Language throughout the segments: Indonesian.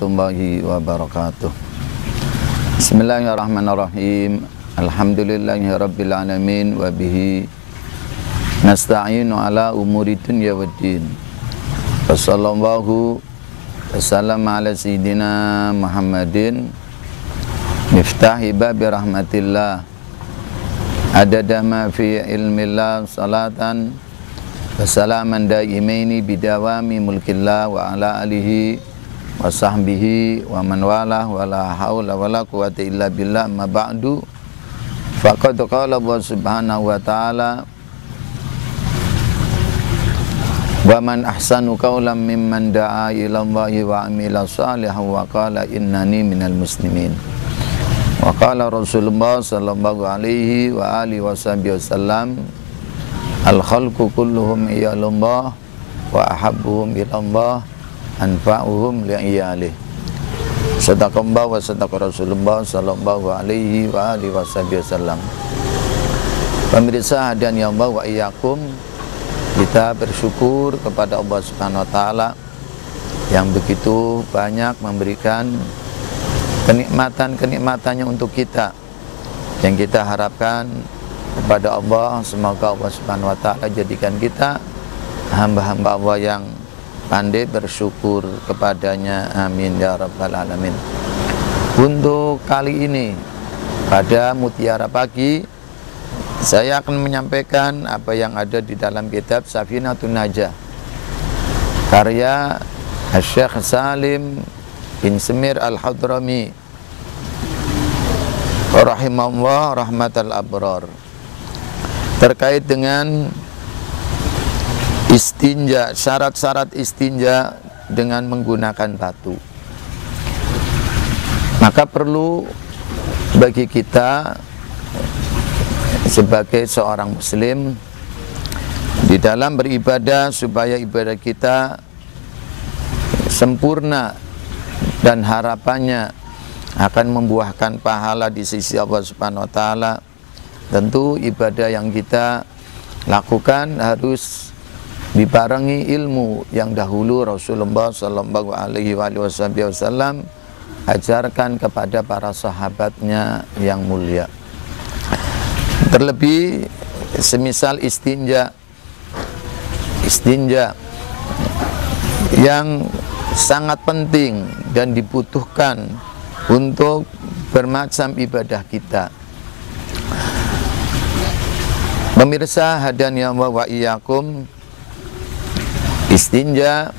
warahmatullahi wabarakatuh. Bismillahirrahmanirrahim. Alhamdulillahirabbil alamin wa bihi nasta'inu ala umuri dunya waddin. Wassallallahu wasallam ala sayyidina Muhammadin miftahi babi rahmatillah adada ma fi ilmillah salatan wassalaman daimaini bidawami mulkillah wa ala alihi wa sahbihi wa man walah wa la hawla wa la quwata illa billah ma ba'du. Faqad qala Allah subhanahu wa ta'ala wa man ahsanu qawlan mimman da'a ila Allahi wa amila salihan wa qala innani minal muslimin. Wa qala Rasulullah sallallahu alaihi wa alihi wasallam al-khalqu kulluhum iyalullah wa ahabbuhum ilallah anfa'uhum li'iyalih. Sadaqallah wa sadaqa Rasulullah sallallahu alaihi wa alihi wasallam. Pemirsa hadirin ya Allah wa iyyakum, kita bersyukur kepada Allah Subhanahu wa taala yang begitu banyak memberikan kenikmatan-kenikmatannya untuk kita, yang kita harapkan kepada Allah. Semoga Allah Subhanahu wa ta'ala jadikan kita hamba-hamba Allah yang pandai bersyukur kepadanya, amin ya rabbal alamin. Untuk kali ini pada Mutiara Pagi, saya akan menyampaikan apa yang ada di dalam kitab Safinatun Najah karya Syekh Salim bin Semir Al-Hadrami rahimahullah rahmatal abrar, terkait dengan istinja, syarat-syarat istinja dengan menggunakan batu. Maka perlu bagi kita sebagai seorang muslim di dalam beribadah supaya ibadah kita sempurna dan harapannya akan membuahkan pahala di sisi Allah Subhanahu wa taala. Tentu ibadah yang kita lakukan harus dibarengi ilmu yang dahulu Rasulullah sallallahu alaihi wasallam ajarkan kepada para sahabatnya yang mulia. Terlebih semisal istinja yang sangat penting dan dibutuhkan untuk bermacam ibadah kita. Pemirsa hadirin ya Allah wa iyyakum, istinja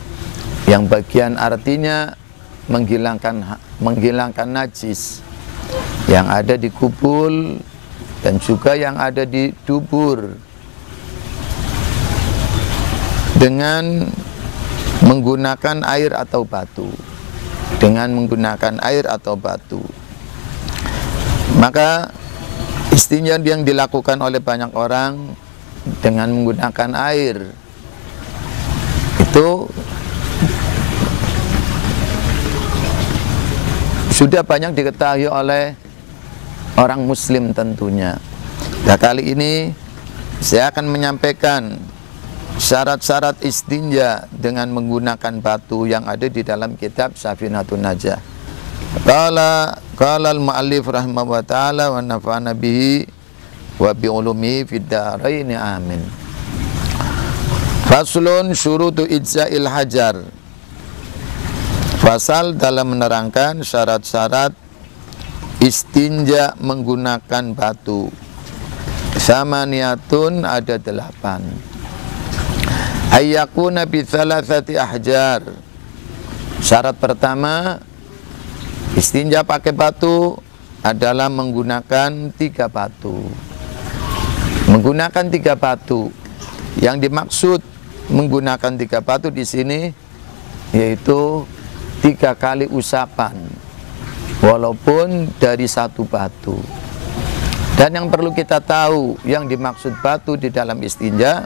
yang bagian artinya menghilangkan najis yang ada di kubul dan juga yang ada di dubur dengan menggunakan air atau batu. Maka istinja yang dilakukan oleh banyak orang dengan menggunakan air itu sudah banyak diketahui oleh orang muslim tentunya. Nah, kali ini saya akan menyampaikan syarat-syarat istinja dengan menggunakan batu yang ada di dalam kitab Safinatun Najah. Qala al-mu'allif rahimahullah ta'ala wa nafa'ana bihi wa bi'ulumihi fid dharain, amin. Faslun syurutu ijza'il hajar. Fasal dalam menerangkan syarat-syarat istinja menggunakan batu. Samaniyatun, ada 8. Ayyakuna bi thalathati ahjar. Syarat pertama, istinja pakai batu adalah menggunakan 3 batu. Menggunakan 3 batu. Yang dimaksud menggunakan 3 batu di sini yaitu 3 kali usapan, walaupun dari 1 batu. Dan yang perlu kita tahu, yang dimaksud batu di dalam istinja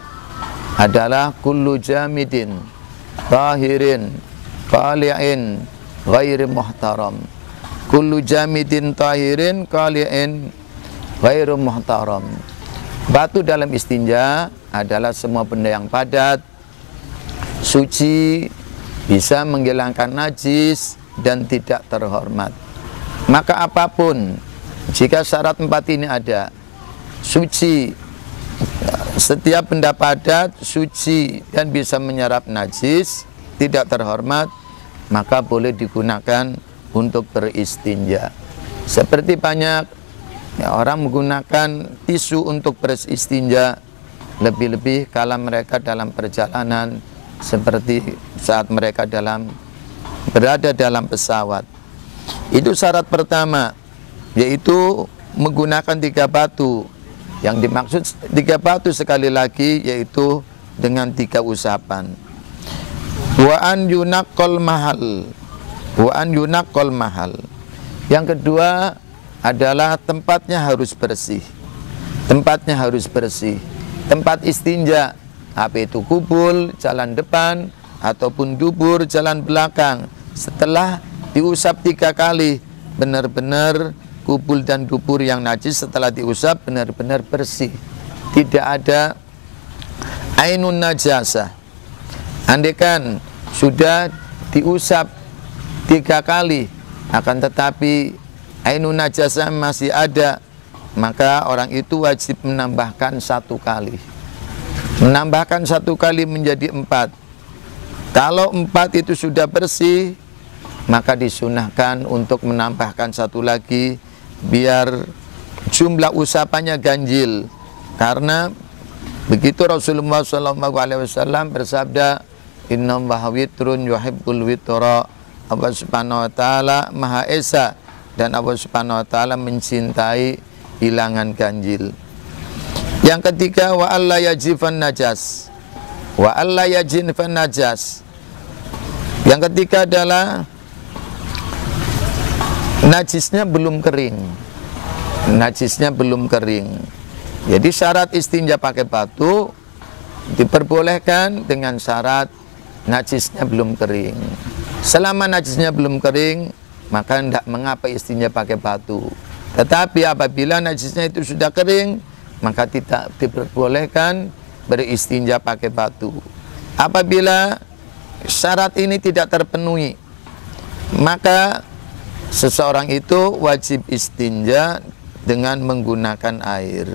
adalah kullu jamidin tahirin qali'in ghairi muhtaram. Kullu jamidin tahirin qali'in ghairi muhtaram. Batu dalam istinja adalah semua benda yang padat, suci, bisa menghilangkan najis, dan tidak terhormat. Maka apapun, jika syarat 4 ini ada, suci, setiap benda padat, suci dan bisa menyerap najis, tidak terhormat, maka boleh digunakan untuk beristinja. Seperti banyak orang menggunakan tisu untuk beristinja, lebih-lebih kala mereka dalam perjalanan, seperti saat mereka berada dalam pesawat. Itu syarat pertama, yaitu menggunakan 3 batu. Yang dimaksud 3 batu sekali lagi yaitu dengan 3 usapan. Wa an yunaqqal mahal. Wa an yunaqqal mahal. Yang kedua adalah tempatnya harus bersih. Tempatnya harus bersih. Tempat istinja, apa itu kubul, jalan depan, ataupun dubur, jalan belakang. Setelah diusap 3 kali, benar-benar kubul dan dubur yang najis setelah diusap benar-benar bersih. Tidak ada ainun najasah. Andaikan sudah diusap 3 kali, akan tetapi ainun najasah masih ada, maka orang itu wajib menambahkan 1 kali. Menambahkan 1 kali menjadi 4. Kalau 4 itu sudah bersih, maka disunahkan untuk menambahkan 1 lagi, biar jumlah usapannya ganjil. Karena begitu Rasulullah SAW bersabda, Innallaha witrun yuhibbul witra. Allah Subhanahu wa taala Maha Esa, dan Allah Subhanahu wa taala mencintai hilangan ganjil. Yang ketiga, wa alla yajifan najas. Wa alla yajifan najas. Yang ketiga adalah najisnya belum kering. Najisnya belum kering. Jadi syarat istinja pakai batu diperbolehkan dengan syarat najisnya belum kering. Selama najisnya belum kering, maka tidak mengapa istinja pakai batu. Tetapi apabila najisnya itu sudah kering, maka tidak diperbolehkan beristinja pakai batu. Apabila syarat ini tidak terpenuhi, maka seseorang itu wajib istinja dengan menggunakan air.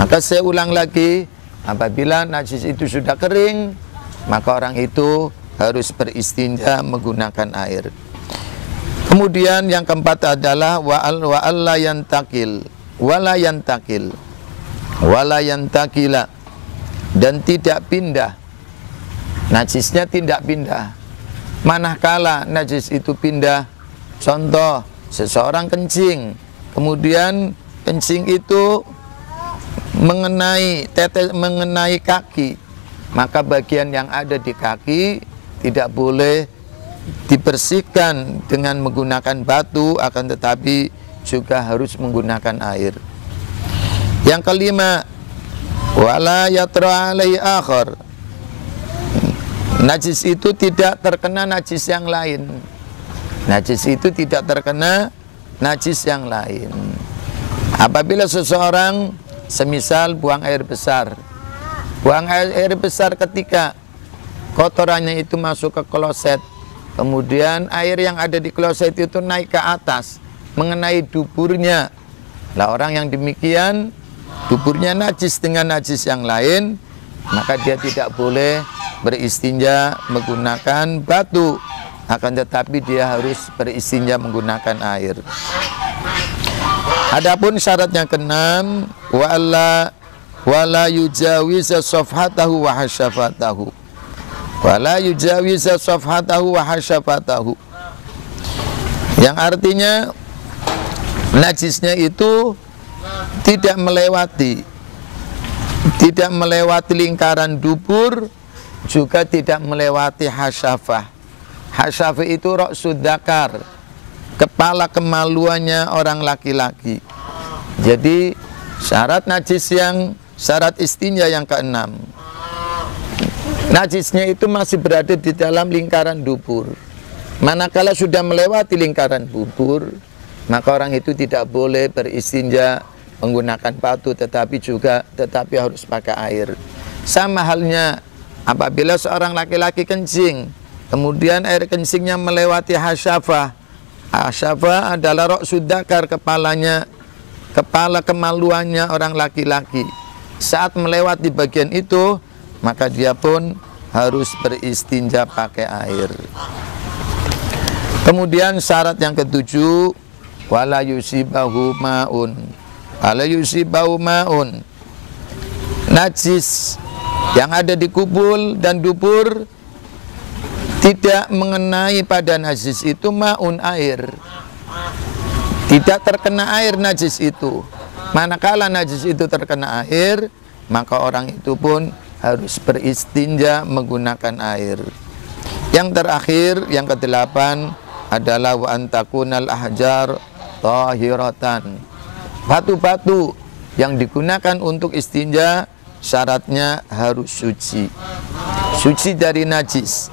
Maka saya ulang lagi, apabila najis itu sudah kering, maka orang itu harus beristinja menggunakan air. Kemudian yang keempat adalah wa alla yantakil, wala yantakil, wala yantakila, dan tidak pindah. Najisnya tidak pindah. Manakala najis itu pindah, contoh seseorang kencing, kemudian kencing itu mengenai kaki, maka bagian yang ada di kaki tidak boleh dibersihkan dengan menggunakan batu, akan tetapi juga harus menggunakan air. Yang kelima, wala yatra alaihi akhar. Najis itu tidak terkena najis yang lain. Najis itu tidak terkena najis yang lain. Apabila seseorang semisal buang air besar, ketika kotorannya itu masuk ke kloset, kemudian air yang ada di kloset itu naik ke atas, mengenai duburnya. Lah orang yang demikian, duburnya najis dengan najis yang lain, maka dia tidak boleh beristinja menggunakan batu, akan tetapi dia harus beristinja menggunakan air. Adapun syaratnya keenam, wala yujawiza safhatahu wa hasyafatahu. Wala yujawiza safhatahu wa hasyafatahu. Yang artinya najisnya itu tidak melewati lingkaran dubur, juga tidak melewati hasyafah. Hasyafah itu ra'sud dzakar, kepala kemaluannya orang laki-laki. Jadi syarat istinja yang keenam, najisnya itu masih berada di dalam lingkaran dubur. Manakala sudah melewati lingkaran dubur, maka orang itu tidak boleh beristinja menggunakan batu, tetapi harus pakai air. Sama halnya apabila seorang laki-laki kencing, Kemudian air kencingnya melewati hasyafah. Hasyafah adalah ra'sud dzakar, kepalanya, kepala kemaluannya orang laki-laki. Saat melewati bagian itu, maka dia pun harus beristinja pakai air. Kemudian syarat yang ketujuh, wala yusibahu ma'un. Wala yusibahu ma'un. Najis yang ada di kubul dan dubur tidak mengenai pada najis itu ma'un, air. Tidak terkena air najis itu. Manakala najis itu terkena air, maka orang itu pun harus beristinja menggunakan air. Yang terakhir, yang kedelapan adalah wa antakunal ahjar tahiratan. Batu-batu yang digunakan untuk istinja syaratnya harus suci. Suci dari najis.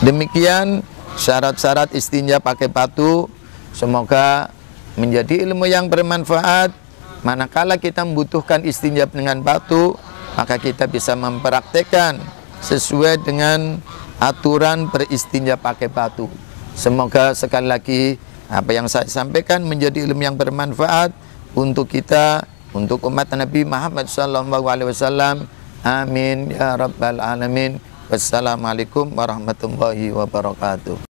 Demikian syarat-syarat istinja pakai batu. Semoga menjadi ilmu yang bermanfaat. Manakala kita membutuhkan istinja dengan batu, maka kita bisa mempraktekkan sesuai dengan aturan beristinja pakai batu. Semoga sekali lagi apa yang saya sampaikan menjadi ilmu yang bermanfaat untuk kita, untuk umat Nabi Muhammad SAW. Amin ya rabbal alamin. Wassalamualaikum warahmatullahi wabarakatuh.